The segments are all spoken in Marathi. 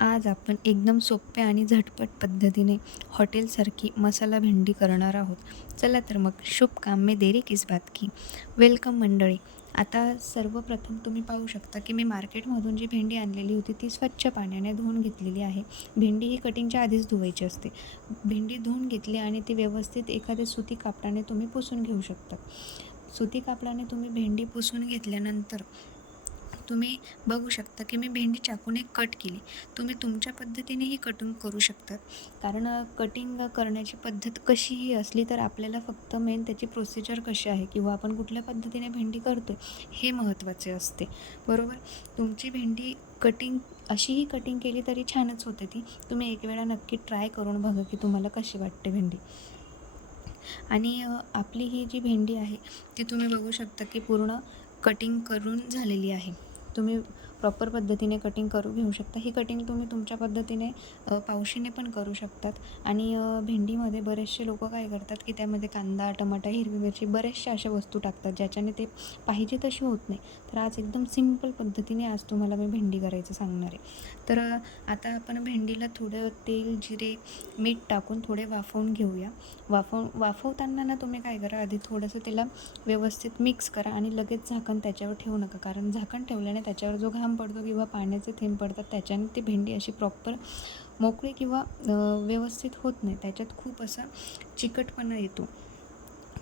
आज आपण एकदम सोप्या आणि झटपट पद्धतीने हॉटेलसारखी मसाला भेंडी करणार आहोत. चला तर मग शुभ काम मे देरी किस बात की. वेलकम मंडळी आता सर्वप्रथम तुम्ही पाहू शकता की मी मार्केटमधून जी भेंडी आणलेली होती ती स्वच्छ पाण्याने धुवून घेतलेली आहे. भेंडी ही कटिंगच्या आधीच धुवायची असते. भेंडी धुवून घेतली आणि ती व्यवस्थित एखाद्या सुती कापडाने तुम्ही पुसून घेऊ शकता. सुती कापडाने तुम्ही भेंडी पुसून घेतल्यानंतर तुम्ही बघू शकता की मी भेंडी चाकूने कट केली. तुम्ही तुमच्या पद्धतीनेही कटिंग करू शकतात कारण कटिंग करण्याची पद्धत कशीही असली तर आपल्याला फक्त मेन त्याची प्रोसिजर कशी आहे किंवा आपण कुठल्या पद्धतीने भेंडी करतो हे महत्त्वाचे असते. बरोबर? तुमची भेंडी कटिंग अशीही कटिंग केली तरी छानच होते ती. तुम्ही एक वेळा नक्की ट्राय करून बघा की तुम्हाला कशी वाटते भेंडी. आणि आपली ही जी भेंडी आहे ती तुम्ही बघू शकता की पूर्ण कटिंग करून झालेली आहे. तुम्ही प्रॉपर पद्धतीने कटिंग करू घेऊ शकता. ही कटिंग तुम्ही तुमच्या पद्धतीने पावशीने पण करू शकतात. आणि भेंडीमध्ये बरेचसे लोक काय करतात की त्यामध्ये कांदा टमाटा हिरवी मिरची बऱ्याचशा अशा वस्तू टाकतात ज्याच्याने ते पाहिजे तशी होत नाही. तर आज एकदम सिंपल पद्धतीने आज तुम्हाला मी भेंडी करायचं सांगणार आहे. तर आता आपण भेंडीला थोडं तेल जिरे मीठ टाकून थोडे वाफवून घेऊया. वाफवून वाफवताना ना तुम्ही काय करा आधी थोडंसं त्याला व्यवस्थित मिक्स करा आणि लगेच झाकण त्याच्यावर ठेवू नका. कारण झाकण ठेवल्याने त्याच्यावर जो घाम पडतो किंवा पाण्याचे थेंब पडतात त्याच्याने ती भेंडी अशी प्रॉपर मोकळी किंवा व्यवस्थित होत नाही. त्याच्यात खूप असा चिकटपणा येतो.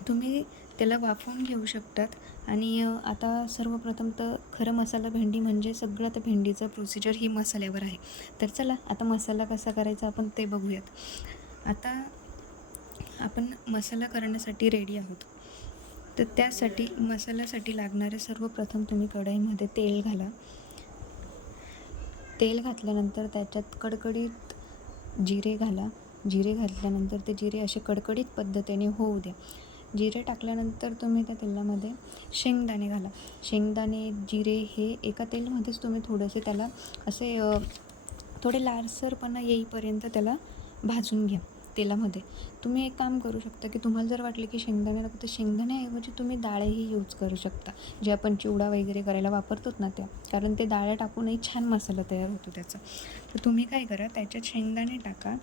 तुम्ही त्याला वाफवून घेऊ शकतात. आणि आता सर्वप्रथम तर खरं मसाला भेंडी म्हणजे सगळं तर भेंडीचं प्रोसिजर ही मसाल्यावर आहे. तर चला आता मसाला कसा करायचा आपण ते बघूयात. आता आपण मसाला करण्यासाठी रेडी आहोत. तर त्यासाठी मसाल्यासाठी लागणारे सर्वप्रथम तुम्ही कढईमध्ये तेल घाला. तेल घातल्यानंतर त्याच्यात कडकडीत जिरे घाला. जिरे घातल्यानंतर ते जिरे असे कडकडीत पद्धतीने होऊ द्या जिरे टाकल्यानंतर तुम्ही त्या तेलामध्ये शेंगदाणे घाला. शेंगदाणे जिरे हे एका तेलमध्येच तुम्ही थोडेसे त्याला असे थोडे लालसरपणा येईपर्यंत त्याला भाजून घ्या. तेलामध्ये. तुम्ही एक काम करू शकता की तुम्हाला जर वाटले की शेंगदाणे नको तर शेंगदाण्याऐवजी तुम्ही डाळही यूज करू शकता. जे आपण चिवडा वगैरे करायला वापरतोत ना त्या. कारण ते डाळ्या टाकूनही छान मसाला तयार होतो त्याचा. तर तुम्ही काय करा त्याच्यात शेंगदाणे टाका.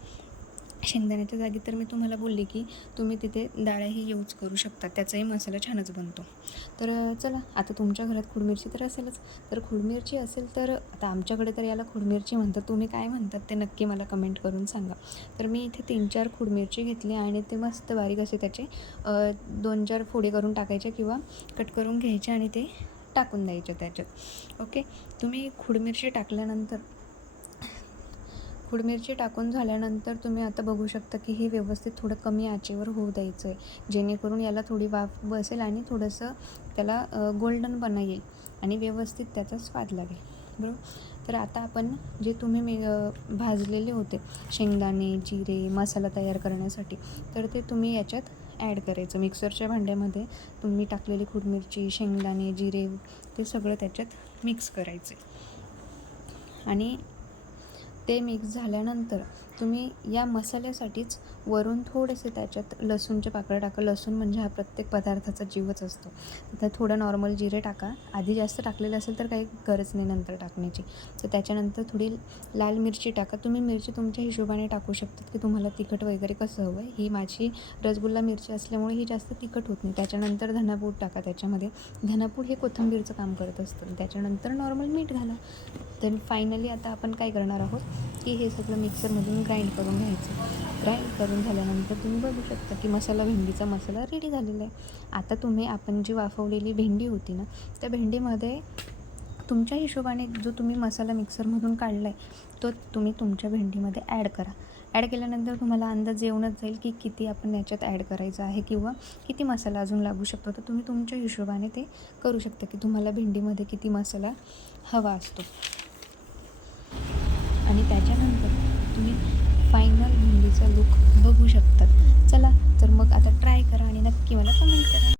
शेंगदाण्याच्या जागी तर मी तुम्हाला बोलले की तुम्ही तिथे डाळ्याही यूज करू शकता. त्याचाही मसाला छानच बनतो. तर चला आता तुमच्या घरात खुडमिरची तर असेलच. तर खुडमिरची असेल तर आता आमच्याकडे तर याला खुडमिरची म्हणतात. तुम्ही काय म्हणतात ते नक्की मला कमेंट करून सांगा. तर मी इथे तीन चार खुडमिरची घेतली आणि ते मस्त बारीक असे त्याचे दोन चार फोडी करून टाकायचे किंवा कट करून घ्यायचे आणि ते टाकून द्यायचे त्याच्यात. ओके? तुम्ही खुडमिरची टाकल्यानंतर खुडमिरची टाकून झाल्यानंतर तुम्ही आता बघू शकता की हे व्यवस्थित थोडं कमी आचेवर होऊ द्यायचं आहे जेणेकरून याला थोडी वाफ बसेल आणि थोडंसं त्याला गोल्डनपणा येईल आणि व्यवस्थित त्याचा स्वाद लागेल. बरोबर? तर आता आपण जे तुम्ही मे भाजलेले होते शेंगदाणे जिरे मसाला तयार करण्यासाठी तर ते तुम्ही याच्यात ॲड करायचं. मिक्सरच्या भांड्यामध्ये तुम्ही टाकलेली खुडमिरची शेंगदाणे जिरे ते सगळं त्याच्यात मिक्स करायचे आणि ते मिक्स झाल्यानंतर तुम्ही या मसाल्यासाठीच वरून थोडेसे त्याच्यात लसूणचे पाकळं टाका. लसूण म्हणजे हा प्रत्येक पदार्थाचा जीवच असतो. तर थोडं नॉर्मल जिरे टाका. आधी जास्त टाकलेलं असेल तर काही गरज नाही नंतर टाकण्याची. तर त्याच्यानंतर थोडी लाल मिरची टाका. तुम्ही मिरची तुमच्या हिशोबाने टाकू शकतात की तुम्हाला तिखट वगैरे कसं हवं आहे. ही माझी रसगुल्ला मिरची असल्यामुळे ही जास्त तिखट होत नाही. त्याच्यानंतर धनापूड टाका त्याच्यामध्ये. धनापूड हे कोथिंबीरचं काम करत असतं. त्याच्यानंतर नॉर्मल मीठ घाला. तर फायनली आता आपण काय करणार आहोत? की हे सगळं मिक्सरमधून ग्राइंड करून घ्यायचं. ग्राइंड करून झाल्यानंतर तुम्ही बघू शकता की मसाला भेंडीचा मसाला रेडी झालेला आहे. आता तुम्ही आपण जी वाफवलेली भेंडी होती ना त्या भेंडीमध्ये तुमच्या हिशोबाने जो तुम्ही मसाला मिक्सरमधून काढला आहे तो तुम्ही तुमच्या भेंडीमध्ये ॲड करा. ॲड केल्यानंतर तुम्हाला अंदाज येऊनच जाईल की किती आपण याच्यात ॲड करायचं आहे किंवा किती मसाला अजून लागू शकतो. तर तुम्ही तुमच्या हिशोबाने ते करू शकता की तुम्हाला भेंडीमध्ये किती मसाला हवा असतो. आणि त्याच्यानंतर तुम्ही फायनल भेंडीचा लुक बघू शकतात. चला तर मग आता ट्राय करा आणि नक्की मला कमेंट करा.